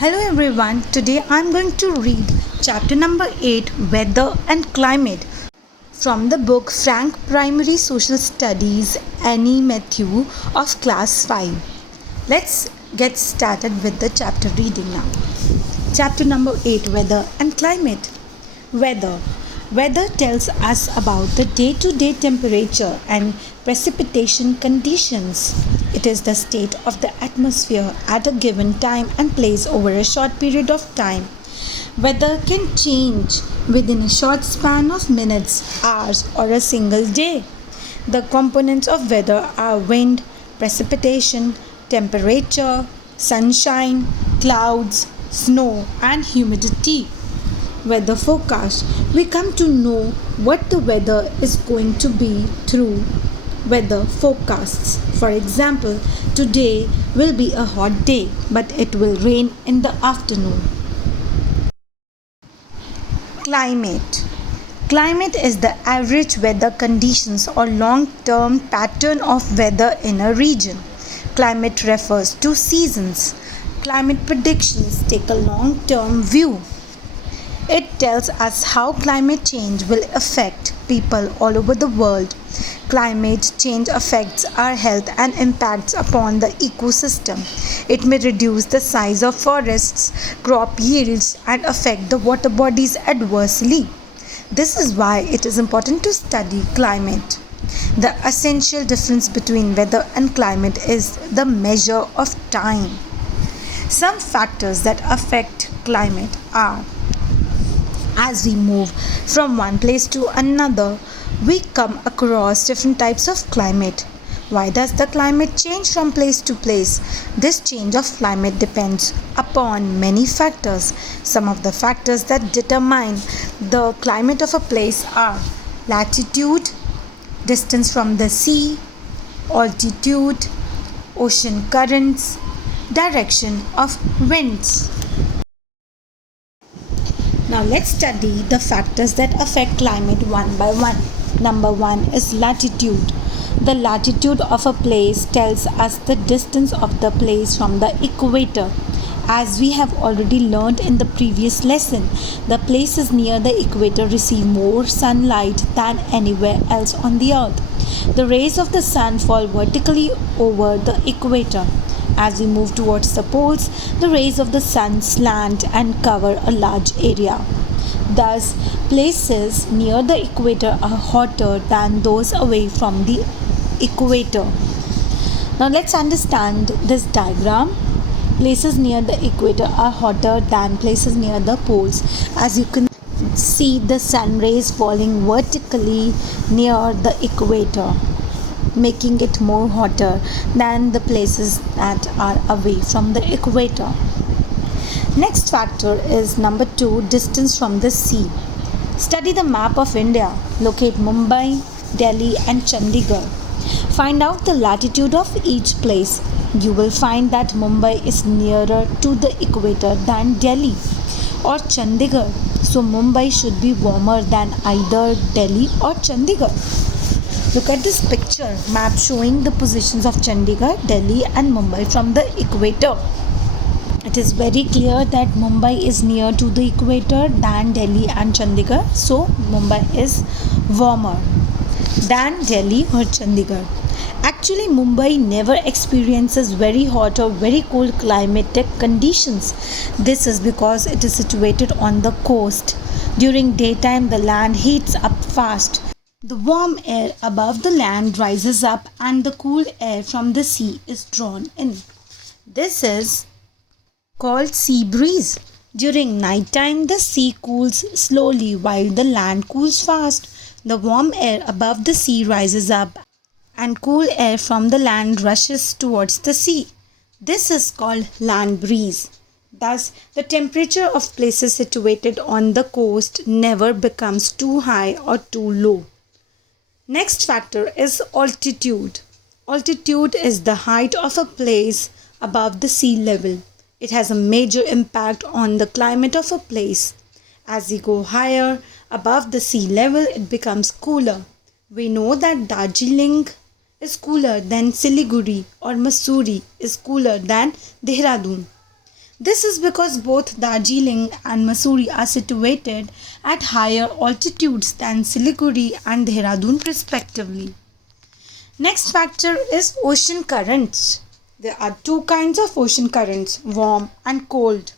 Hello everyone, today I'm going to read chapter number 8 Weather and Climate from the book Frank Primary Social Studies Annie Matthew of class 5. Let's get started with the chapter reading now. Chapter number 8 Weather and Climate. Weather. Weather tells us about the day-to-day temperature and precipitation conditions. It is the state of the atmosphere at a given time and place over a short period of time. Weather can change within a short span of minutes, hours, or a single day. The components of weather are wind, precipitation, temperature, sunshine, clouds, snow, and humidity. Weather forecast. We come to know what the weather is going to be through weather forecasts. For example, today will be a hot day, but it will rain in the afternoon. Climate. Climate is the average weather conditions or long-term pattern of weather in a region. Climate refers to seasons. Climate predictions take a long-term view. It tells us how climate change will affect people all over the world. Climate change affects our health and impacts upon the ecosystem. It may reduce the size of forests, crop yields, and affect the water bodies adversely. This is why it is important to study climate. The essential difference between weather and climate is the measure of time. Some factors that affect climate are: as we move from one place to another, we come across different types of climate. Why does the climate change from place to place? This change of climate depends upon many factors. Some of the factors that determine the climate of a place are latitude, distance from the sea, altitude, ocean currents, direction of winds. Now let's study the factors that affect climate one by one. Number 1 is latitude. The latitude of a place tells us the distance of the place from the equator. As we have already learned in the previous lesson, the places near the equator receive more sunlight than anywhere else on the earth. The rays of the sun fall vertically over the equator. As we move towards the poles, the rays of the sun slant and cover a large area. Thus, places near the equator are hotter than those away from the equator. Now let's understand this diagram. Places near the equator are hotter than places near the poles. As you can see, the sun rays falling vertically near the equator, making it more hotter than the places that are away from the equator. Next factor is number 2, distance from the sea. Study the map of India. Locate Mumbai, Delhi and Chandigarh. Find out the latitude of each place. You will find that Mumbai is nearer to the equator than Delhi or Chandigarh. So Mumbai should be warmer than either Delhi or Chandigarh. Look at this picture map showing the positions of Chandigarh, Delhi and Mumbai from the equator. It is very clear that Mumbai is near to the equator than Delhi and Chandigarh. So Mumbai is warmer than Delhi or Chandigarh. Actually, Mumbai never experiences very hot or very cold climatic conditions. This is because it is situated on the coast. During daytime, the land heats up fast. The warm air above the land rises up and the cool air from the sea is drawn in. This is called sea breeze. During night time, the sea cools slowly while the land cools fast. The warm air above the sea rises up and cool air from the land rushes towards the sea. This is called land breeze. Thus, the temperature of places situated on the coast never becomes too high or too low. Next factor is altitude. Altitude is the height of a place above the sea level. It has a major impact on the climate of a place. As we go higher above the sea level, it becomes cooler. We know that Darjeeling is cooler than Siliguri or Mussoorie is cooler than Dehradun. This is because both Darjeeling and Mussoorie are situated at higher altitudes than Siliguri and Dehradun respectively. Next factor is ocean currents. There are two kinds of ocean currents, warm and cold.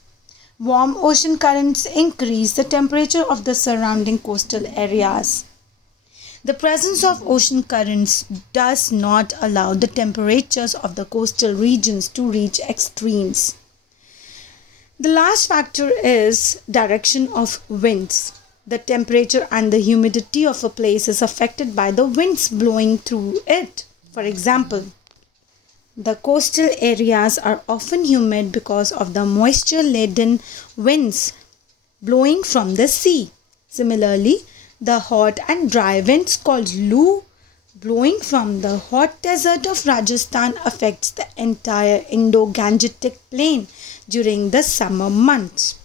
Warm ocean currents increase the temperature of the surrounding coastal areas. The presence of ocean currents does not allow the temperatures of the coastal regions to reach extremes. The last factor is direction of winds. The temperature and the humidity of a place is affected by the winds blowing through it. For example, the coastal areas are often humid because of the moisture-laden winds blowing from the sea. Similarly, the hot and dry winds called Loo blowing from the hot desert of Rajasthan affects the entire Indo-Gangetic plain during the summer months.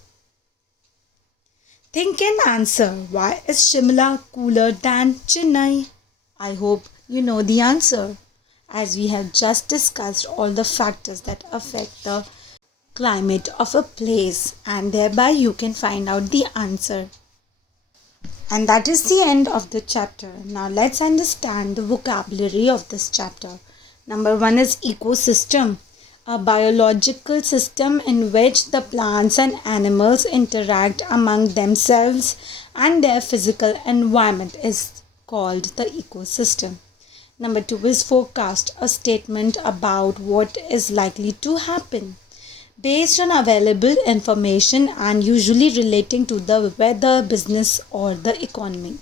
Think and answer, why is Shimla cooler than Chennai? I hope you know the answer, as we have just discussed all the factors that affect the climate of a place, and thereby you can find out the answer. And that is the end of the chapter. Now let's understand the vocabulary of this chapter. Number 1 is ecosystem, a biological system in which the plants and animals interact among themselves and their physical environment is called the ecosystem. Number 2 is forecast, a statement about what is likely to happen based on available information and usually relating to the weather, business or the economy.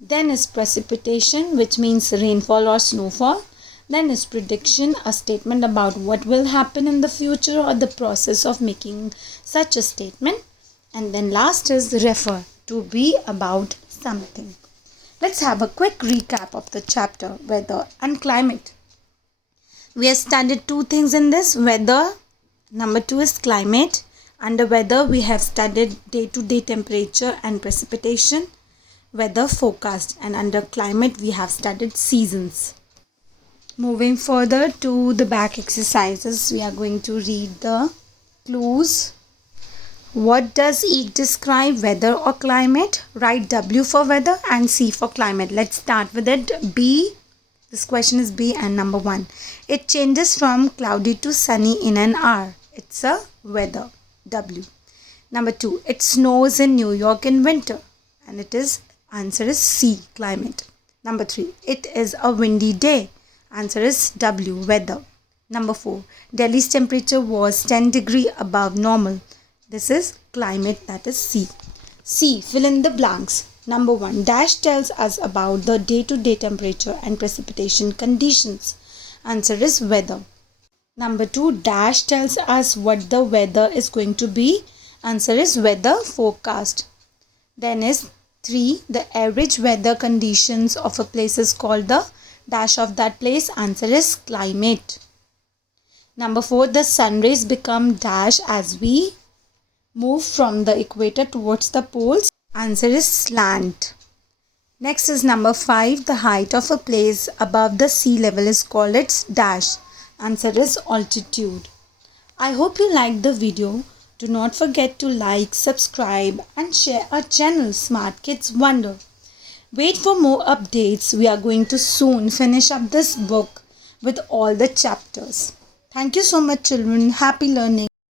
Then is precipitation, which means rainfall or snowfall. Then is prediction, a statement about what will happen in the future or the process of making such a statement. And then last is refer, to be about something. Let's have a quick recap of the chapter, weather and climate. We have studied two things in this, weather. Number 2 is climate. Under weather, we have studied day-to-day temperature and precipitation, weather forecast, and under climate, we have studied seasons. Moving further to the back exercises, we are going to read the clues. What does each describe, weather or climate? Write W for weather and C for climate. Let's start with it. B. This question is B and number 1. It changes from cloudy to sunny in an hour. It's a weather. W. Number 2. It snows in New York in winter. And answer is C, climate. Number 3. It is a windy day. Answer is W, weather. Number 4. Delhi's temperature was 10 degrees above normal. This is climate, that is C. C. Fill in the blanks. Number 1. Dash tells us about the day-to-day temperature and precipitation conditions. Answer is weather. Number 2. Dash tells us what the weather is going to be. Answer is weather forecast. Then is 3. The average weather conditions of a place is called the dash of that place. Answer is climate. Number 4. The sun rays become dash as we move from the equator towards the poles. Answer is slant. Next is number 5. The height of a place above the sea level is called its dash. Answer is altitude. I hope you liked the video. Do not forget to like, subscribe and share our channel Smart Kids Wonder. Wait for more updates. We are going to soon finish up this book with all the chapters. Thank you so much, children. Happy learning.